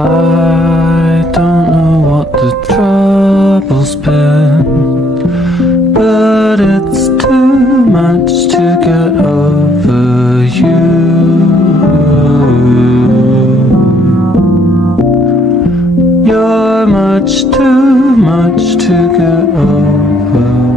I don't know what the trouble's been, but it's too much to get over you. You're much too much to get over.